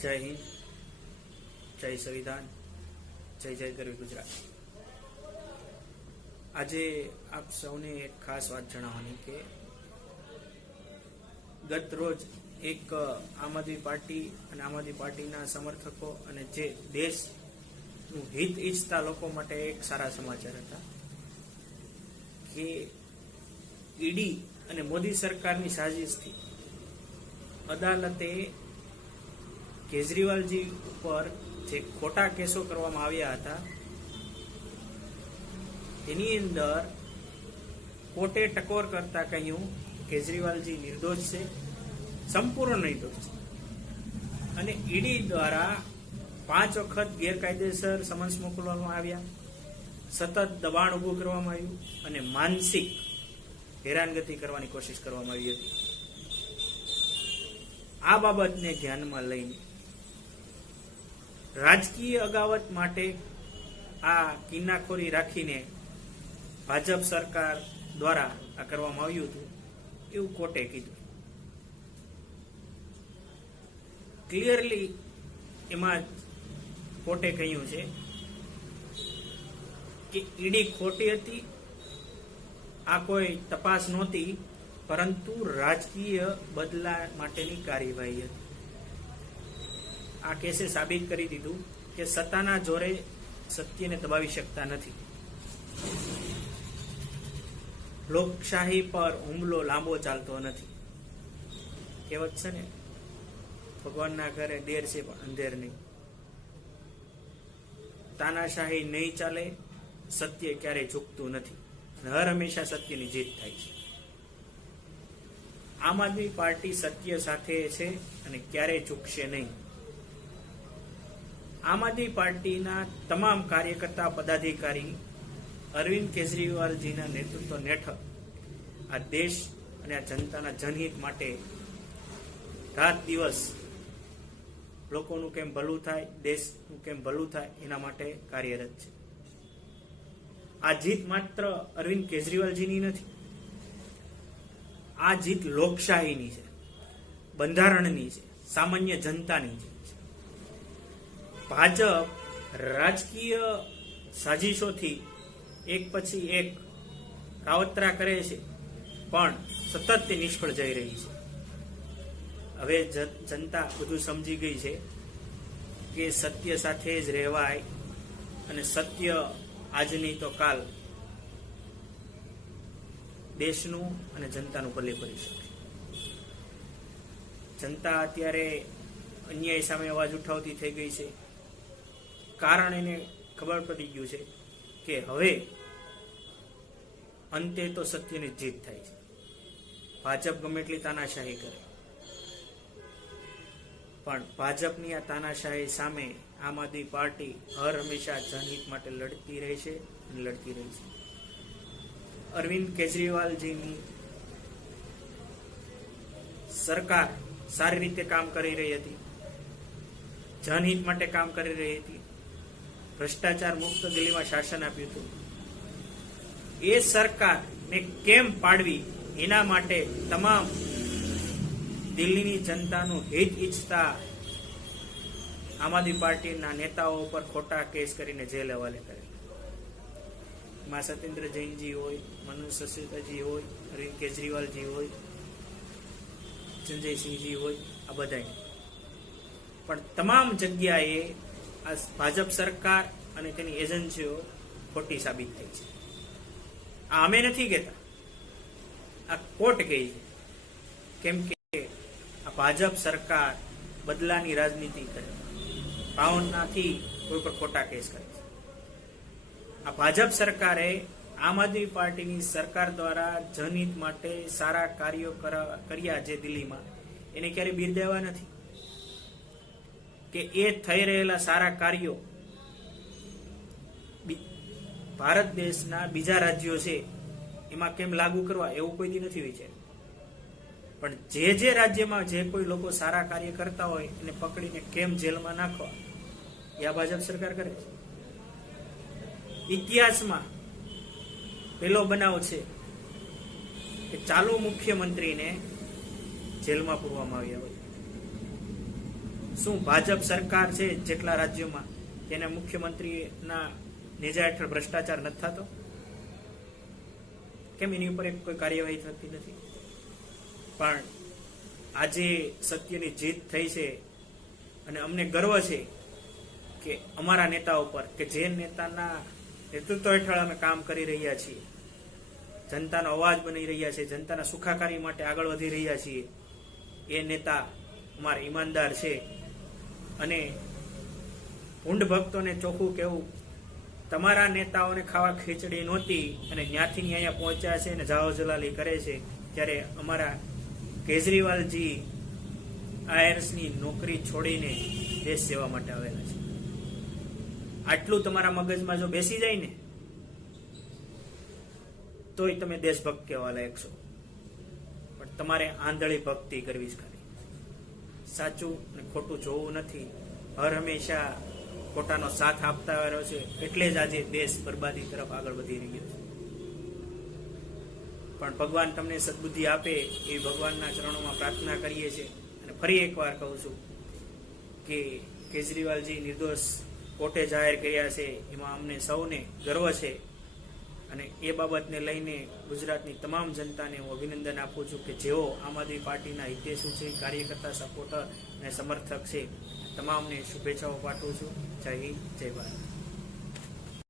જય હિન્દ, જય સંવિધાન, જય જય ગરવી ગુજરાત। આજે આપ સૌને એક ખાસ વાત જણાવવાની કે ગત રોજ એક આમ આદમી પાર્ટી અને આમ આદમી પાર્ટીના સમર્થકો અને જે દેશનું હિત ઈચ્છતા લોકો માટે એક સારા સમાચાર હતા કે ઈડી અને મોદી સરકારની સાજિશથી અદાલતે કેજરીવાલજી ઉપર જે ખોટા કેસો કરવામાં આવ્યા હતા તેની અંદર કોર્ટે ટકોર કરતા કહ્યું કેજરીવાલજી નિર્દોષ છે, સંપૂર્ણ નિર્દોષ છે અને ઈડી દ્વારા 5 વખત ગેરકાયદેસર સમન્સ મોકલવામાં આવ્યા, સતત દબાણ ઉભું કરવામાં આવ્યું અને માનસિક હેરાનગતિ કરવાની કોશિશ કરવામાં આવી હતી। આ બાબતને ધ્યાનમાં લઈને રાજકીય અગાવત માટે આ કિન્નાખોરી રાખીને ભાજપ સરકાર દ્વારા આ કરવામાં આવ્યું હતું એવું કોર્ટે કીધું। ક્લિયરલી એમાં કોર્ટે કહ્યું છે કે ઈડી ખોટી હતી, આ કોઈ તપાસ નહોતી, પરંતુ રાજકીય બદલા માટેની કાર્યવાહી હતી। આ કેસે સાબિત કરી દીધું કે સત્તાના જોરે સત્યને દબાવી શકતા નથી। લોકશાહી પર હુમલો લાંબો ચાલતો નથી। કહેવત છે ને, ભગવાનના ઘરે દેર છે પણ અંધેર નહીં। તાનાશાહી નહીં ચાલે, સત્ય ક્યારેય ઝૂકતું નથી, હર હંમેશા સત્યની જીત થાય છે। આમ આદમી પાર્ટી સત્ય સાથે છે અને ક્યારેય ઝૂકશે નહીં। આમ આદમી પાર્ટીના તમામ કાર્યકર્તા પદાધિકારી અરવિંદ કેજરીવાલજીના નેતૃત્વ હેઠળ આ દેશ અને આ જનતાના જનહિત માટે રાત દિવસ લોકોનું કેમ ભલું થાય, દેશનું કેમ ભલું થાય એના માટે કાર્યરત છે। આ જીત માત્ર અરવિંદ કેજરીવાલજીની નથી, આ જીત લોકશાહીની છે, બંધારણની છે, સામાન્ય જનતાની છે। ભાજપ રાજકીય સાજિશોથી એક પછી એક કાવતરા કરે છે પણ સતત તે નિષ્ફળ જઈ રહી છે। હવે જનતા બધું સમજી ગઈ છે કે સત્ય સાથે જ રહેવાય અને સત્ય આજની તો કાલ દેશનું અને જનતાનું ભલે કરી શકે। જનતા અત્યારે અન્યાય સામે અવાજ ઉઠાવતી થઈ ગઈ છે, કારણ એને ખબર પડી ગયું છે કે હવે અંતે તો સત્યની જીત થાય છે। ભાજપ ગમે એટલી તાનાશાહી કરે પણ ભાજપની આ તાનાશાહી સામે આમ આદમી પાર્ટી હર હંમેશા જનહિત માટે લડતી રહેશે અને લડતી રહી છે। અરવિંદ કેજરીવાલજીની સરકાર સારી રીતે કામ કરી રહી હતી, જનહિત માટે કામ કરી રહી હતી, ભ્રષ્ટાચાર મુક્ત દિલ્હીમાં શાસન આપ્યું હતું। એ સરકારને કેમ પાડવી એના માટે તમામ દિલ્હીની જનતાનું હિત ઈચ્છતા આમ આદમી પાર્ટીના નેતાઓ પર ખોટા કેસ કરીને જેલ હવાલે કરે। માં સત્યેન્દ્ર જૈનજી હોય, મનોજ સિસોદિયાજી હોય, અરવિંદ કેજરીવાલજી હોય, સંજયસિંહજી હોય, આ બધા પણ તમામ જગ્યાએ આ ભાજપ સરકાર અને તેની એજન્સીઓ ખોટી સાબિત થઈ છે। આ અમે નથી કહેતા, આ કોર્ટ કહે છે, કેમ કે આ ભાજપ સરકાર બદલાની રાજનીતિ કરે, ભાવનાથી કોઈ પર ખોટા કેસ કરે છે। આ ભાજપ સરકારે આમ આદમી પાર્ટીની સરકાર દ્વારા જનહિત માટે સારા કાર્યો કર્યા જે દિલ્હીમાં, એને ક્યારેય બિરદાવ્યા નથી કે એ થઈ રહેલા સારા કાર્યો ભારત દેશના બીજા રાજ્યો છે એમાં કેમ લાગુ કરવા એવું કોઈ દી નથી વિચાર્યું। પણ જે રાજ્યમાં જે કોઈ લોકો સારા કાર્ય કરતા હોય એને પકડીને કેમ જેલમાં નાખવા એ આ ભાજપ સરકાર કરે છે। ઇતિહાસમાં પહેલો બનાવ છે કે ચાલુ મુખ્યમંત્રીને જેલમાં પૂરવામાં આવ્યા હોય। શું ભાજપ સરકાર છે જેટલા રાજ્યોમાં તેના મુખ્યમંત્રીના નેજા હેઠળ ભ્રષ્ટાચાર નથી થતો? કેમ એની ઉપર કોઈ કાર્યવાહી થતી નથી? પણ આજે સત્યની જીત થઈ છે અને અમને ગર્વ છે કે અમારા નેતાઓ પર, કે જે નેતાના નેતૃત્વ હેઠળ અમે કામ કરી રહ્યા છીએ, જનતાનો અવાજ બની રહ્યા છે, જનતાના સુખાકારી માટે આગળ વધી રહ્યા છીએ, એ નેતા અમારા ઈમાનદાર છે. અને ઊંડ ભક્તોને ચોખ્ખું કહેવું, તમારા નેતાઓને ખાવા ખીચડી નહોતી અને ત્યાંથી અહીંયા પહોંચ્યા છે અને જાઓ જલાલી કરે છે, ત્યારે અમારા કેજરીવાલજી આયર્સની નોકરી છોડીને દેશ સેવા માટે આવેલા છે. આટલું તમારા મગજમાં જો બેસી જાય ને તોય તમે દેશભક્ત કહેવા લાયક છો. પણ તમારે આંધળી ભક્તિ કરવી જ ખરી. સાચું ને ખોટું જોવું નથી. હર હંમેશા ખોટાનો સાથ આપતા આવ્યો છે, એટલે જ આજે દેશ બરબાદી તરફ આગળ વધી રહ્યો છે. પણ ભગવાન તમને સદબુદ્ધિ આપે એ ભગવાનના ચરણોમાં પ્રાર્થના કરીએ છીએ. અને ફરી એકવાર કહું છું કે કેજરીવાલજી નિર્દોષ કોર્ટે જાહેર કર્યા છે, એમાં અમને સૌને ગર્વ છે. અને એ બાબતને લઈને ગુજરાતની તમામ જનતાને હું અભિનંદન આપું છું કે જેઓ આમ આદમી પાર્ટીના હિતેશુ છે, કાર્યકર્તા, સપોર્ટર અને સમર્થક છે, તમામને શુભેચ્છાઓ પાઠવું છું. જય હિન્દ, જય ભારત.